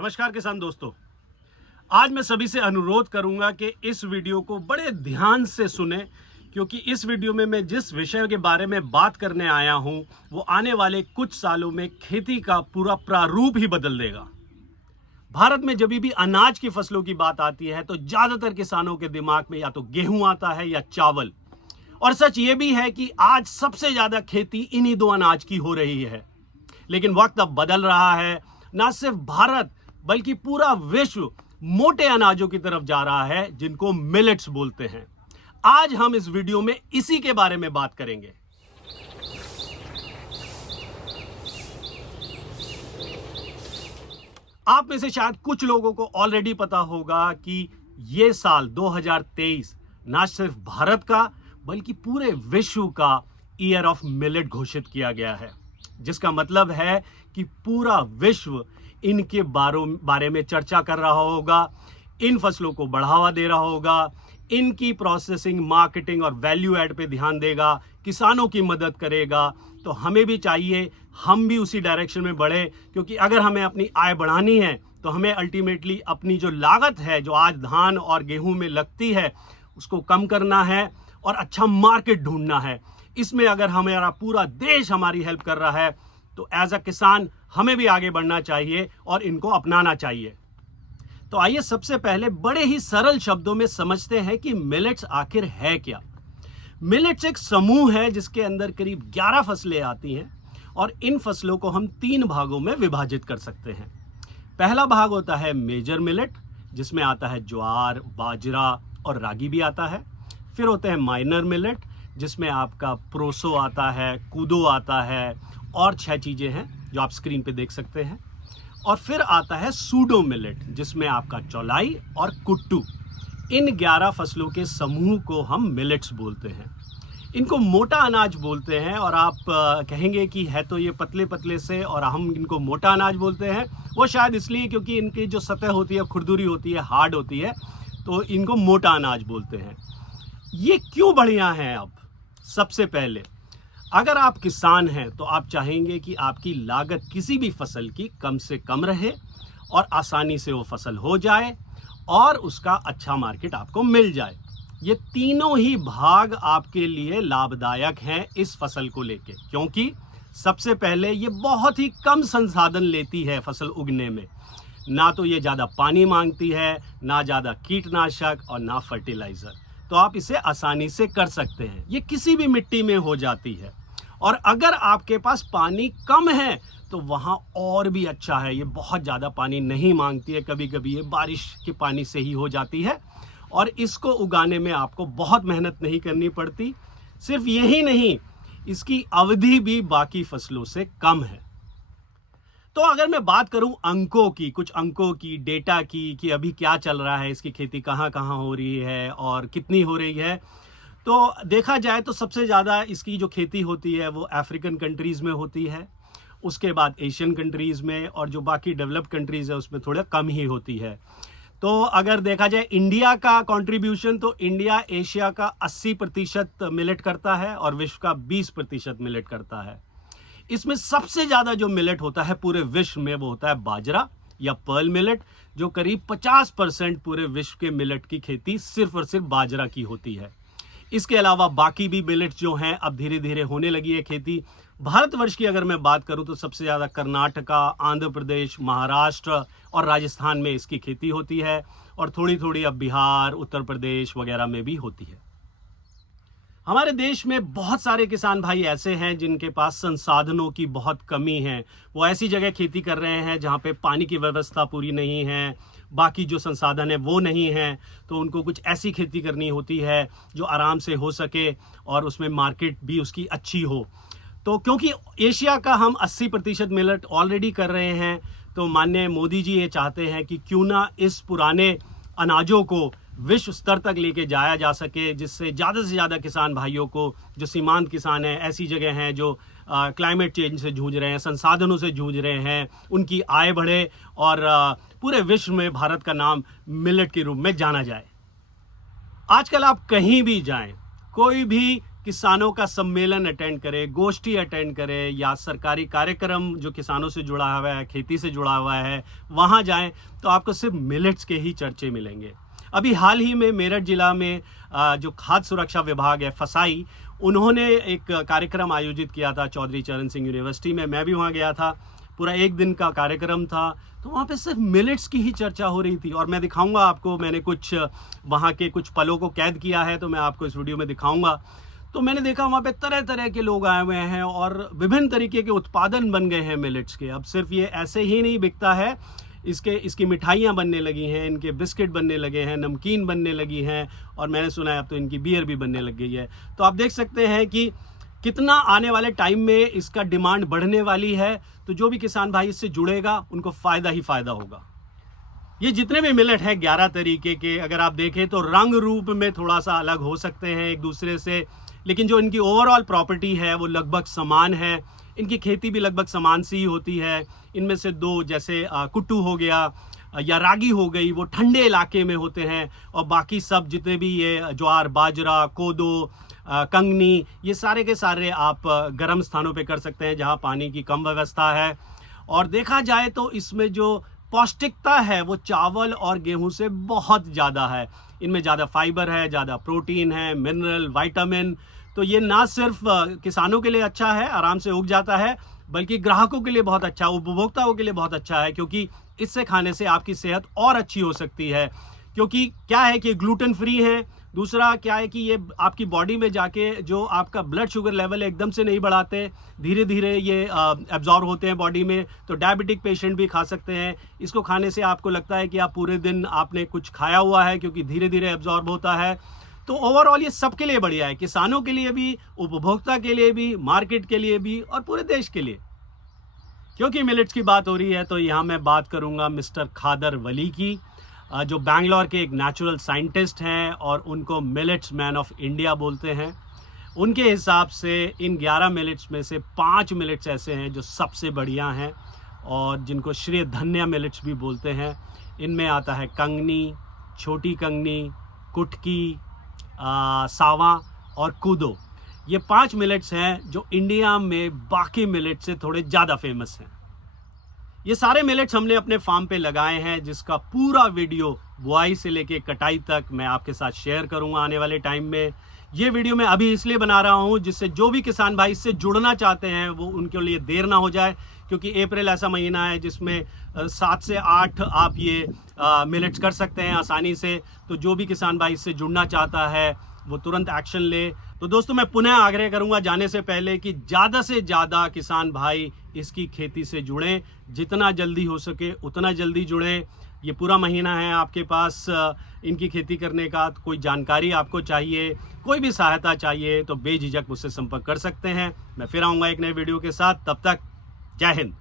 नमस्कार किसान दोस्तों, आज मैं सभी से अनुरोध करूंगा कि इस वीडियो को बड़े ध्यान से सुने, क्योंकि इस वीडियो में मैं जिस विषय के बारे में बात करने आया हूं वो आने वाले कुछ सालों में खेती का पूरा प्रारूप ही बदल देगा। भारत में जब भी अनाज की फसलों की बात आती है तो ज्यादातर किसानों के दिमाग में या तो गेहूं आता है या चावल। और सच ये भी है कि आज सबसे ज्यादा खेती इन्हीं दो अनाज की हो रही है। लेकिन वक्त अब बदल रहा है, ना सिर्फ भारत बल्कि पूरा विश्व मोटे अनाजों की तरफ जा रहा है, जिनको मिलेट्स बोलते हैं। आज हम इस वीडियो में इसी के बारे में बात करेंगे। आप में से शायद कुछ लोगों को ऑलरेडी पता होगा कि यह साल 2023 ना सिर्फ भारत का बल्कि पूरे विश्व का ईयर ऑफ मिलेट घोषित किया गया है, जिसका मतलब है कि पूरा विश्व इनके बारे में चर्चा कर रहा होगा, इन फसलों को बढ़ावा दे रहा होगा, इनकी प्रोसेसिंग, मार्केटिंग और वैल्यू ऐड पे ध्यान देगा, किसानों की मदद करेगा। तो हमें भी चाहिए हम भी उसी डायरेक्शन में बढ़े, क्योंकि अगर हमें अपनी आय बढ़ानी है तो हमें अल्टीमेटली अपनी जो लागत है, जो आज धान और गेहूं में लगती है, उसको कम करना है और अच्छा मार्केट ढूंढना है। इसमें अगर हमारा पूरा देश हमारी हेल्प कर रहा है तो एज अ किसान हमें भी आगे बढ़ना चाहिए और इनको अपनाना चाहिए। तो आइए सबसे पहले बड़े ही सरल शब्दों में समझते हैं कि मिलेट्स आखिर है क्या। मिलेट्स एक समूह है जिसके अंदर करीब 11 फसलें आती हैं और इन फसलों को हम 3 भागों में विभाजित कर सकते हैं। पहला भाग होता है मेजर मिलेट, जिसमें आता है ज्वार, बाजरा और रागी भी आता है। फिर होते हैं माइनर मिलेट, जिसमें आपका प्रोसो आता है, कूदो आता है और 6 चीजें हैं जो आप स्क्रीन पे देख सकते हैं। और फिर आता है सूडो मिलेट, जिसमें आपका चौलाई और कुट्टू। इन 11 फसलों के समूह को हम मिलेट्स बोलते हैं। इनको मोटा अनाज बोलते हैं और आप कहेंगे कि है तो ये पतले पतले से और हम इनको मोटा अनाज बोलते हैं। वो शायद इसलिए क्योंकि इनकी जो सतह होती है, खुरदुरी होती है, हार्ड होती है, तो इनको मोटा अनाज बोलते हैं। ये क्यों बढ़िया है? अब सबसे पहले अगर आप किसान हैं तो आप चाहेंगे कि आपकी लागत किसी भी फसल की कम से कम रहे और आसानी से वो फसल हो जाए और उसका अच्छा मार्केट आपको मिल जाए। ये तीनों ही भाग आपके लिए लाभदायक हैं इस फसल को लेके, क्योंकि सबसे पहले ये बहुत ही कम संसाधन लेती है फसल उगने में। ना तो ये ज़्यादा पानी मांगती है, ना ज़्यादा कीटनाशक और ना फर्टिलाइज़र, तो आप इसे आसानी से कर सकते हैं। ये किसी भी मिट्टी में हो जाती है। और अगर आपके पास पानी कम है तो वहाँ और भी अच्छा है, ये बहुत ज़्यादा पानी नहीं मांगती है, कभी कभी ये बारिश के पानी से ही हो जाती है और इसको उगाने में आपको बहुत मेहनत नहीं करनी पड़ती। सिर्फ यही नहीं, इसकी अवधि भी बाकी फसलों से कम है। तो अगर मैं बात करूं अंकों की, कुछ अंकों की, डेटा की, कि अभी क्या चल रहा है, इसकी खेती कहाँ कहाँ हो रही है और कितनी हो रही है, तो देखा जाए तो सबसे ज़्यादा इसकी जो खेती होती है वो अफ्रीकन कंट्रीज़ में होती है, उसके बाद एशियन कंट्रीज़ में, और जो बाकी डेवलप्ड कंट्रीज़ है उसमें थोड़ा कम ही होती है। तो अगर देखा जाए इंडिया का कंट्रीब्यूशन, तो इंडिया एशिया का 80% मिलेट करता है और विश्व का 20% मिलेट करता है। इसमें सबसे ज़्यादा जो मिलेट होता है पूरे विश्व में वो होता है बाजरा या पर्ल मिलेट, जो करीब 50% पूरे विश्व के मिलेट की खेती सिर्फ और सिर्फ बाजरा की होती है। इसके अलावा बाकी भी मिलेट्स जो हैं अब धीरे धीरे होने लगी है खेती। भारतवर्ष की अगर मैं बात करूं तो सबसे ज़्यादा कर्नाटका, आंध्र प्रदेश, महाराष्ट्र और राजस्थान में इसकी खेती होती है और थोड़ी थोड़ी अब बिहार, उत्तर प्रदेश वगैरह में भी होती है। हमारे देश में बहुत सारे किसान भाई ऐसे हैं जिनके पास संसाधनों की बहुत कमी है। वो ऐसी जगह खेती कर रहे हैं जहाँ पे पानी की व्यवस्था पूरी नहीं है, बाकी जो संसाधन है वो नहीं है, तो उनको कुछ ऐसी खेती करनी होती है जो आराम से हो सके और उसमें मार्केट भी उसकी अच्छी हो। तो क्योंकि एशिया का हम 80% मिलेट ऑलरेडी कर रहे हैं, तो माननीय मोदी जी ये चाहते हैं कि क्यों ना इस पुराने अनाजों को विश्व स्तर तक लेके जाया जा सके, जिससे ज़्यादा से ज़्यादा किसान भाइयों को, जो सीमांत किसान हैं, ऐसी जगह हैं जो क्लाइमेट चेंज से जूझ रहे हैं, संसाधनों से जूझ रहे हैं, उनकी आय बढ़े और पूरे विश्व में भारत का नाम मिलेट के रूप में जाना जाए। आजकल आप कहीं भी जाएं, कोई भी किसानों का सम्मेलन अटेंड करें, गोष्ठी अटेंड करें, या सरकारी कार्यक्रम जो किसानों से जुड़ा हुआ है, खेती से जुड़ा हुआ है, वहाँ जाएं तो आपको सिर्फ मिलेट्स के ही चर्चे मिलेंगे। अभी हाल ही में मेरठ जिला में जो खाद्य सुरक्षा विभाग है फसाई, उन्होंने एक कार्यक्रम आयोजित किया था चौधरी चरण सिंह यूनिवर्सिटी में। मैं भी वहाँ गया था, पूरा एक दिन का कार्यक्रम था। तो वहाँ पे सिर्फ मिलेट्स की ही चर्चा हो रही थी, और मैं दिखाऊंगा आपको, मैंने कुछ वहाँ के कुछ पलों को कैद किया है तो मैं आपको इस वीडियो में दिखाऊंगा। तो मैंने देखा वहाँ पे तरह तरह के लोग आए हुए हैं और विभिन्न तरीके के उत्पादन बन गए हैं मिलेट्स के। अब सिर्फ ये ऐसे ही नहीं बिकता है, इसकी मिठाइयाँ बनने लगी हैं, इनके बिस्किट बनने लगे हैं, नमकीन बनने लगी हैं, और मैंने सुना है अब तो इनकी बियर भी बनने लग गई है। तो आप देख सकते हैं कि कितना आने वाले टाइम में इसका डिमांड बढ़ने वाली है। तो जो भी किसान भाई इससे जुड़ेगा उनको फ़ायदा ही फ़ायदा होगा। ये जितने भी मिलेट हैं 11 तरीके के, अगर आप देखें तो रंग रूप में थोड़ा सा अलग हो सकते हैं एक दूसरे से, लेकिन जो इनकी ओवरऑल प्रॉपर्टी है वो लगभग समान है। इनकी खेती भी लगभग समान सी ही होती है। इनमें से दो, जैसे कुट्टू हो गया या रागी हो गई, वो ठंडे इलाके में होते हैं, और बाकी सब जितने भी ये ज्वार, बाजरा, कोदो, कंगनी, ये सारे के सारे आप गर्म स्थानों पे कर सकते हैं जहाँ पानी की कम व्यवस्था है। और देखा जाए तो इसमें जो पौष्टिकता है वो चावल और गेहूं से बहुत ज़्यादा है। इनमें ज़्यादा फाइबर है, ज़्यादा प्रोटीन है, मिनरल, विटामिन। तो ये ना सिर्फ किसानों के लिए अच्छा है, आराम से उग जाता है, बल्कि ग्राहकों के लिए बहुत अच्छा, उपभोक्ताओं के लिए बहुत अच्छा है, क्योंकि इससे खाने से आपकी सेहत और अच्छी हो सकती है। क्योंकि क्या है कि ग्लूटेन फ्री है, दूसरा क्या है कि ये आपकी बॉडी में जाके जो आपका ब्लड शुगर लेवल है एकदम से नहीं बढ़ाते, धीरे धीरे ये एब्जॉर्ब होते हैं बॉडी में। तो डायबिटिक पेशेंट भी खा सकते हैं। इसको खाने से आपको लगता है कि आप पूरे दिन आपने कुछ खाया हुआ है, क्योंकि धीरे धीरे एब्जॉर्ब होता है। तो ओवरऑल ये सबके लिए बढ़िया है, किसानों के लिए भी, उपभोक्ता के लिए भी, मार्केट के लिए भी, और पूरे देश के लिए। क्योंकि मिलेट्स की बात हो रही है तो यहाँ मैं बात करूँगा मिस्टर खादर वली की, जो बैंगलोर के एक नेचुरल साइंटिस्ट हैं और उनको मिलेट्स मैन ऑफ इंडिया बोलते हैं। उनके हिसाब से इन 11 मिलेट्स में से 5 मिलेट्स ऐसे हैं जो सबसे बढ़िया हैं, और जिनको श्री धन्य मिलेट्स भी बोलते हैं। इनमें आता है कंगनी, छोटी कंगनी, कुटकी, सावा और कूदो। ये 5 मिलेट्स हैं जो इंडिया में बाकी मिलेट्स से थोड़े ज़्यादा फेमस हैं। ये सारे मिलेट्स हमने अपने फार्म पे लगाए हैं, जिसका पूरा वीडियो बुआई से लेके कटाई तक मैं आपके साथ शेयर करूंगा आने वाले टाइम में। ये वीडियो मैं अभी इसलिए बना रहा हूं जिससे जो भी किसान भाई इससे जुड़ना चाहते हैं वो उनके लिए देर ना हो जाए, क्योंकि अप्रैल ऐसा महीना है जिसमें 7 से 8 आप ये मिलेट्स कर सकते हैं आसानी से। तो जो भी किसान भाई इससे जुड़ना चाहता है वो तुरंत एक्शन ले। तो दोस्तों, मैं पुनः आग्रह करूंगा जाने से पहले कि ज़्यादा से ज़्यादा किसान भाई इसकी खेती से जुड़ें, जितना जल्दी हो सके उतना जल्दी जुड़ें। ये पूरा महीना है आपके पास इनकी खेती करने का। कोई जानकारी आपको चाहिए, कोई भी सहायता चाहिए, तो बेझिझक मुझसे संपर्क कर सकते हैं। मैं फिर आऊँगा एक नए वीडियो के साथ। तब तक जय हिंद।